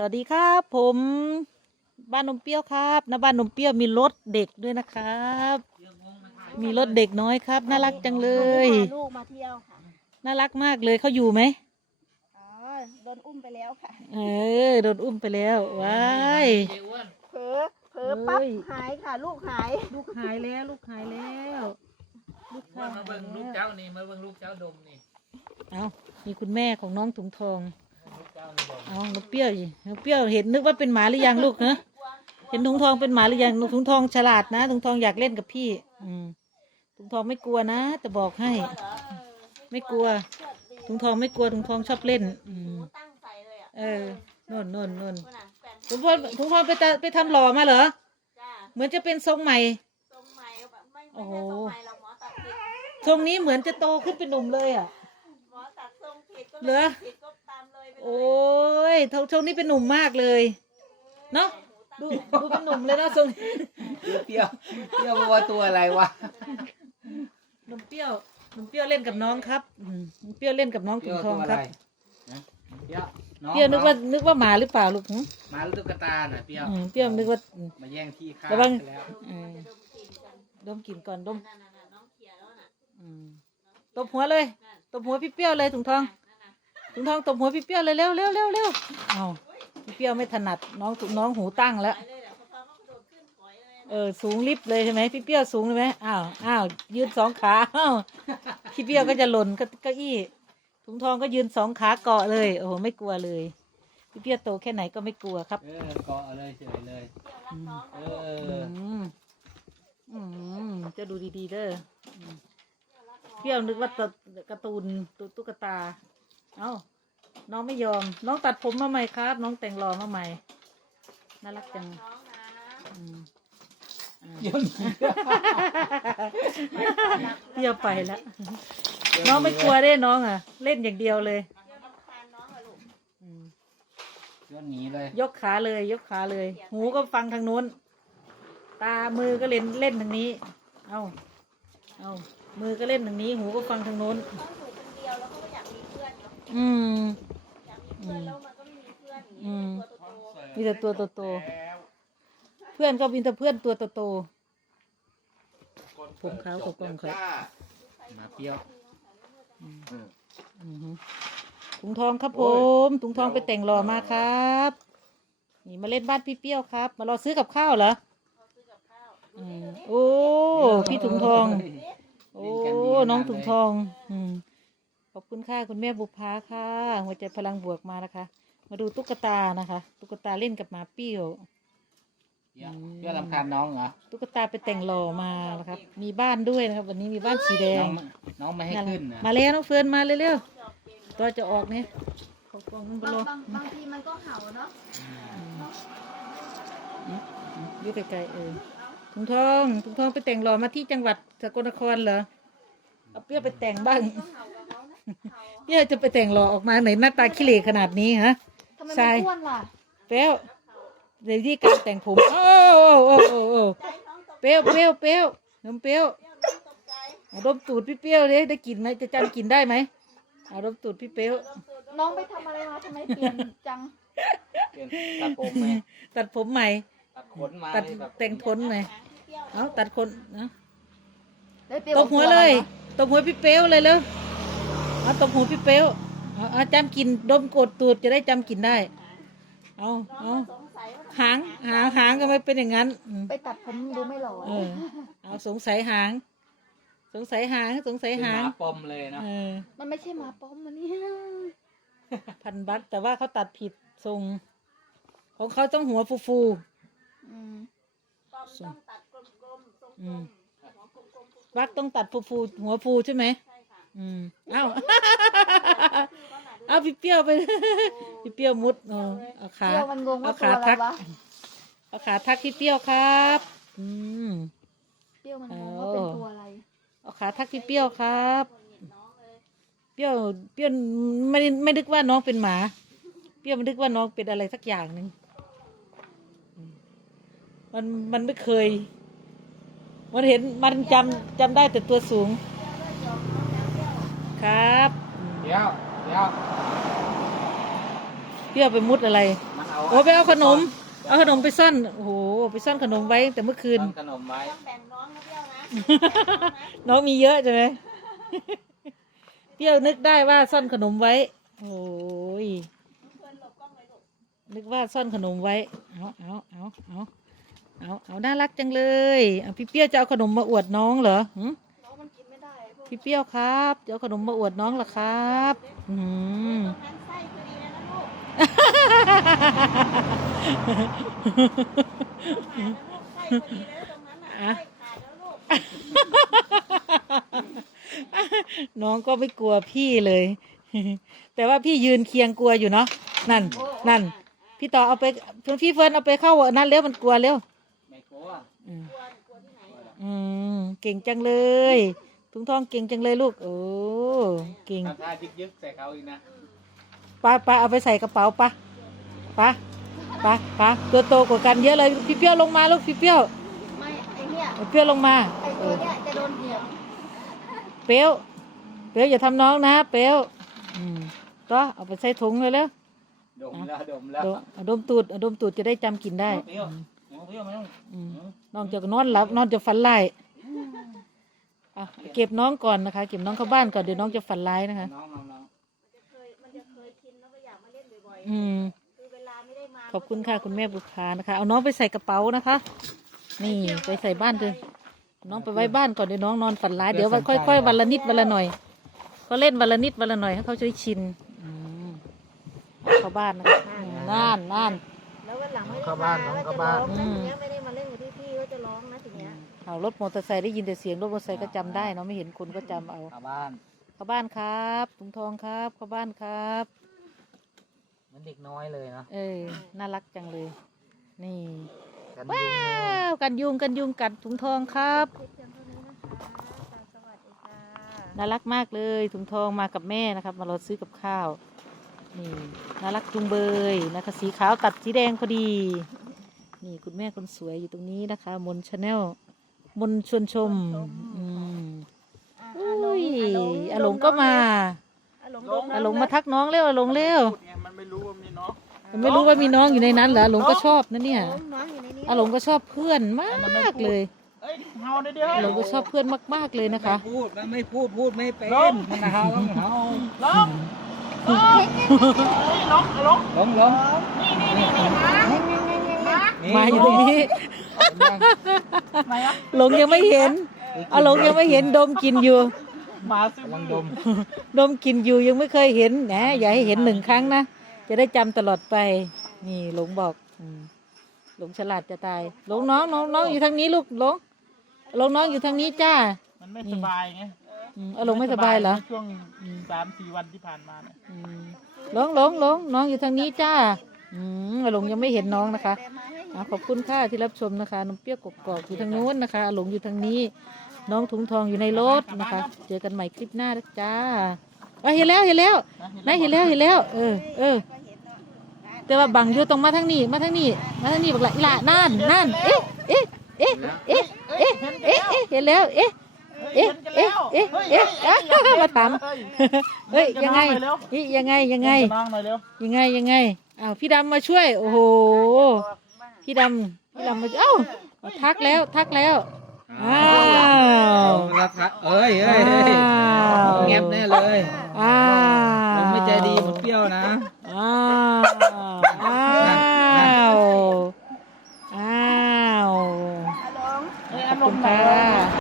สวัสดีครับ ผมบ้านนมเปรี้ยวครับณบ้านนมเปรี้ยวมีรถเด็กด้วยนะครับ มีรถเด็กน้อยครับ น่ารักจังเลยพาลูกมาเที่ยวค่ะ น่ารักมากเลยเขาอยู่ไหมอ๋อ โดนอุ้มไปแล้วค่ะ เออโดนอุ้มไปแล้วว้ายเผลอเผลอปั๊บเอ้ยหายค่ะ ลูกหาย ลูกหายแล้วลูกหายแล้วลูกหาว่ายมาเบิ่งลูกแล้วเจ้านี่มาเบิ่งลูกเจ้าดมนี่เอามีคุณแม่ของน้องถุงทอง ลูกเจ้านี่ดมเอานกเปรี้ยวสินกเปรี้ยวเห็นนึกว่าเป็นหมาหรือยังลูกเนะเห็นถุงทองเป็นหมาหรือยังถุงทองฉลาดนะถุงทองอยากเล่นกับพี่ อืมถุงทองไม่กลัวนะจะบอกให้ ไม่กลัวถุงทองไม่กลัวถุงทองชอบเล่น อืมตั้งใส่เลยอะเออโน่นโน่นโน่นคนน่ะแฟนถุงทองถุงทองไปตะไปทำหล่อมาเหรอ จ้าเหมือนจะเป็นทรงใหม่ ทรงใหม่แบบไม่โอ้ไม่โหใช่ทรงใหม่เราหมอตัดผิดทรงนี้เหมือนจะโตขึ้นเป็นหนุ่มเลยอะ หมอตัดทรงผิดก็เหรอผิด โอ้ยทรงทรงนี้เป็นหนุ่มมากเลย เนาะดูดูเป็นหนุ่มเลยเนาะทรงเปรี้ยวเปรี้ยวเปรี้ยวว่าตัวอะไรวะนมเปรี้ยวนมเปรี้ยวเล่นกับน้องครับอืมนมเปรี้ยวเล่นกับน้องเปถุรี้ยวงทตัองวอะคไรรับนะเปรี้ยวน้องเปรี้ยวนึกว่านึกว่าหมาหรือเปล่าลูกหึหมาลูกตุ๊กตาน่ะเปรี้ยวอืมเปรี้ยวนึกว่าอืมมาแย่งที่ข้าระวัง ไปแล้วเออดมกลิ่นก่อนดมนั่นน่ะน่ะน้องเขียแล้วน่ะอืมตบหัวเลยตบหัวพี่เปรี้ยวเลยถุงทอง นั่นน่ะถุงทองตบหัวพี่เปรี้ยวเลยเร็วเร็วเร็วเร็วเอาพี่เปรี้ยวไม่ถนัดน้องถุงน้องหูตั้งแล้วไปเลยแหละพอเขาก็กระโดดขึ้นถอยเลยเออสูงลิฟต์เลยใช่ไหมพี่เปรี้ยวสูงเลยไหมอ้าวอ้าวยืนสองขาอ้าวพี่เปรี้ยวก็จะหล่นเก็เก้าอี้ถุงทองก็ยืนสองขาเกาะเลยโอ้โหไม่กลัวเลยพี่เปรี้ยวโตแค่ไหนก็ไม่กลัวครับ เออเกาะเลยเฉยเลยเออือมอืมจะดูดีๆเด้ออืมเปรี้ยวนึกว่าตการ์ตูนตุ๊ตุ๊กตา เอ้าน้องไม่ยอม น้องตัดผมมาใหม่ครับ น้องแต่งหล่อมาใหม่ น่ารักจังน้องนะอืมอ่าเดี๋ยวหนีเปรี้ยวไปแล้ว น้องไม่กลัวได้น้องอะ เล่นอย่างเดียวเลยเดี๋ยวน้ำคานน้องอะลูกอืมเดี๋ยวหนีเลยยกขาเลย ยกขาเลย หูก็ฟังทางนู้น ตา มือก็เล่นเล่นทางนี้ เอาเอามือก็เล่นทางนี้ หูก็ฟังทางนู้นเขาอยู่ อนเนาะอืมอยากมีเพื่อนแล้วมันก็ไม่มีเพื่อนอย่างอืนี้มตัวโตมีแต่ตัวโตๆเพื่อนก็มีแต่เพื่อนตัวโตๆผมขาวกับกล้องครับมาเปรี้ยวอือหือถุงทองครับผมถุงทองไปแต่งหล่อมาครับ นี่มาเล่นบ้านพี่เปรี้ยวครับ มารอซื้อกับข้าวเหรออืมโอ้ พี่ถุงทอง โอ้ น้องถุงทอง อืมขอบ คุณค่ะคุณแม่บุภาค่ะ หัวใจพลังบวกมานะคะ มาดูตุ๊กตานะคะ ตุ๊กตาเล่นกับหมาเปรี้ยวเปรี้ยวเปรี้ยวรำคาญน้องเหรอตุ๊กตาไปแต่งหล่อมานะครับ มีบ้านด้วยนะครับ วันนี้มีบ้านสีแดน้งองน้องไม่ให้ขึ้นนะมาแล้วน้องเฟิร์นมาเร็วๆตัวจะออกเนี่ยเขอกล่องมันไปบางรอบางบางทีมันก็เห่าเนาะอยู่ไกลๆเออถุงทองถุงทองไปแต่งหล่อมาที่จังหวัดสกลนครเหรอเอาเปรี้ยวไปแต่งบ้าง เห่าเปรี้ยวจะไปแต่งหล่อออกมาไหนหน้าตาขี้เหร่ขนาดนี้ฮะ ทำไมใช่ มันอ้วนล่ะเปรี้ยวเดี๋ยวที่การแต่งผมโอ้โอ้โอ้โอ้โอ้ใจน้องตกเปรี้ยวเปรี้ยวเปรี้ยวน้ำเปรี้ยวเปรี้ยวน้องตกใจเอาดมตูดพี่เปรี้ยวเลยได้กลิ่นไหมจะจำกลิ่นได้ไหมเอาดมตูดพี่เปรี้ยวน้องไปทำอะไรมาทำไมเปลี่ยนจัง เปลี่ยนตัดผมไหมตัดผมใหม่ ตัดขนมาตัดเลยแบบแต่งทนใหม่เอาตัดคนนะได้เปรี้ยวตบหัวเลยตบหัวพี่เป๊วเลยแล้ว เอาตบหัวพี่เป๊วเอาเอาจำกลินดมกดตูดจะได้จำกลินได้ เอาเอาสงสัยว่าหางหางหางก็ไม่เป็นอย่างนั้นอืมไปตัดผมดูไม่หล่อเออเอาสงสัยหาง สงสัยหางสงสัยเป็นหาหงมาปมเลยเนาะเออมันไม่ใช่หมาป้อมมันนี่พันบัตรแต่ว่าเขาตัดผิดทรงของเขาต้องหัวฟูฟูอืมๆทรงอืมวักต้องตัดฟูฟูๆหัวฟูใช่ไหม อืมเอ้าเอาพี่เปรี้ยวไปพี่เปรี้ยวมุดเอาเอาขาเปรี้ยวมันงงเอาว่าตัวขาอะไรทักวะเอาขาทักพี่เปรี้ยวครับ อืมเปรี้ยวมันงงว่าเป็นตัวอะไร เอาขาทักพี่เปรี้ยวครับ เปรี้ยวเปรี้ยวไม่ได้ไม่นึกว่าน้องเป็นหมา เปรี้ยวมันนึกว่าน้องเป็นอะไรสักอย่างหนึ่งอืมมันมันไม่เคย มันเห็นมันจำจำได้แต่ตัวสูง ครับอืมเดี๋ยวเดี๋ยวเปรี้ยวไปมุดอะไรมาเอาโอ้ไปเอาขนม เอาขนมไปซ่อน โอ้โห ไปซ่อนขนมไว้ตั้งแต่เมื่อคืนซ่อนขนมไว้น้องมีเยอะใช่ไหม เปรี้ยวนึกได้ว่าซ่อนขนมไว้ โอ้ยนึกว่าซ่อนขนมไว้ เอาเอาเอาเอาเอาเอาน่ารักจังเลยเอาพี่เปรี้ยวจะเอาขนมมาอวดน้องเหรอหึ พวกพี่เปรี้ยวครับจะเอาขนมมาอวดน้องเหรอครับอืมนั้นไส้พอดีเลยนะลูกไส้พอดีเลยตรงนั้นอะไส้ขาดแล้วลูกน้องก็ไม่กลัวพี่เลย แต่ว่าพี่ยืนเคียงกลัวอยู่เนาะนั่น นั่น พี่ต่อเอาไปพี่เฟิร์นเอาไปเข้าอันนั้นเร็วมันกลัวเร็วไม่กลัวอืมอืมเก่งจังเลย ถุงทองเก่งจังเลยลูก โอ้เก่งทำท่ายึกๆใส่เขาอีกนะปะปะเอาไปใส่กระเป๋าปะปะปะปะตัวโตกว่ากันเยอะเลยพี่เปรี้ยวลงมาลูกพี่เปรี้ยวไม่ไอเนี่ยเอาเปรี้ยวลงมาไอตัวเนี้ยจะโดนเหยียบเปรี้ยวเปรี้ยวอย่าทำน้องนะเปรี้ยวอืมก็เอาไปใส่ถุงเลยเร็วดมแล้วดมแล้วดมเอาดมตูดเอาดมตูดจะได้จำกลินได้เปรี้ยวโอ้เปรี้ยวไม่ต้องอืมน้องจะนอนหลับนอนจะฝันร้าย อะเก็บน้องก่อนนะคะ เก็บน้องเข้าบ้านก่อนเดี๋ยวน้องจะฝันร้ายนะคะ น้องน้องน้องเคยมันจะเคยชินแล้วก็อยากมาเล่นบ่อยอืม ๆคือเวลาไม่ได้มาขอบคุณค่ะคุณแม่บุภานะคะ เอาน้องไปใส่กระเป๋านะคะ นี่ไปใส่บ้านเลยน้องไปไว้บ้านก่อนเดี๋ยวน้องนอนฝันร้ายเดี๋ยววันค่อยๆวันละนิดวันละหน่อยก็เล่นวันละนิดวันละหน่อยให้เขาช่วยชินอืมเอาเข้าบ้านนะคะอืมน่านน่านแล้ววันหลังไม่ได้มาก็จะร้องนะทีเนี้ยไม่ได้ เนี้ยเอารถมอเตอร์ไซค์ได้ยินแต่เสียงรถมอเตอร์ไซค์ก็จำได้เนาะไม่เห็นคนก็จำเอาเข้าบ้านเข้าบ้านครับถุงทองครับเข้าบ้านครับ เหมือนเด็กน้อยเลยเนาะเออน่ารักจังเลย นี่ กันว้าวกันยุงกันยุงกัดถุงทองครับ คลิปเพียงเท่านี้นะคะสวัสดีค่ะ น่ารักมากเลยถุงทองมากับแม่นะครับ มารอซื้อกับข้าวนี่น่ารักจุงเบยนะคะสีขาวตัดสีแดงพอดี นี่คุณแม่คนสวยอยู่ตรงนี้นะคะ มนชาแนล มนชวนชมอืมอุ้ยอาหลงก็มาอาหลงอาหลงมาทักน้องเร็วอาหลงเร็วพูดไงมันไม่รู้ว่ามีน้องมันไม่รู้ว่ามีน้องอยู่ในนั้นเหรออาหลงก็ชอบนะเนี่ยน้องอยู่ในนี้อาหลงก็ชอบเพื่อนมากเลยเอ้ยเฮาได้เดียวอาหลงก็ชอบเพื่อนมาก ๆเลยนะคะ พูดมันไม่พูดพูดไม่เป็นมันเฮาต้องเฮาล้มล้มล้มล้มล้มนี่นี่นี่นี่มามาอยู่ตรงนี้ หลงยังไม่เห็นอาหลงยังไม่เห็นดมกินอยู่มาซื้อลังดมดมกินอยู่ยังไม่เคยเห็นนะอย่าให้เห็นหนึ่งครั้งนะ จะได้จำตลอดไป นี่หลงบอกอืมหลงฉลาดจะตายหลงน้องน้องน้องอยู่ทางนี้ลูกหลงหลงน้องอยู่ทางนี้จ้ามันไม่สบายไงอืมเอาหลงไม่สบายเหรอในช่วงสามสี่วันที่ผ่านมาเนี่ยอืมหลงหลงหลงน้องอยู่ทางนี้จ้า อืมอาหลงยังไม่เห็นน้องนะคะ อะขอบคุณค่ะที่รับชมนะคะนมเปรี้ยวกกอกอยู่ทางนู้นนะคะอาหลงอยู่ทางนี้ น้องถุงทองอยู่ในรถนะคะ เจอกันใหม่คลิปหน้านะจ้าเอ้ยเห็นแล้วเห็นแล้วนายเห็นแล้วเห็นแล้ว เออเออแต่ว่าบังอยู่ตรงมาทางนี้ มาทางนี้ มาทางนี้บอกละอีหละนั่นนั่นเอ๊ะเอ๊ะเอ๊ะเอ๊ะเอ๊ะเอ๊ะเอ๊ะเห็นแล้วเอ๊ะเอ๊ะเอ๊ะเอ๊ะเอ๊ะอะมาถามเฮ้ยยังไงนี่ยังไงยังไงน้องหน่อยเร็วยังไงยังไงอ้าวพี่ดำมาช่วย โอ้โห พี่ดำพี่ดำมาเอ้าทักแล้วทักแล้วอ้าวรับพระเอ้ยเอ้ยอ้าวเงียบแน่เลยอ้าว ผมไม่ใจดีเหมือนเปรี้ยวนะ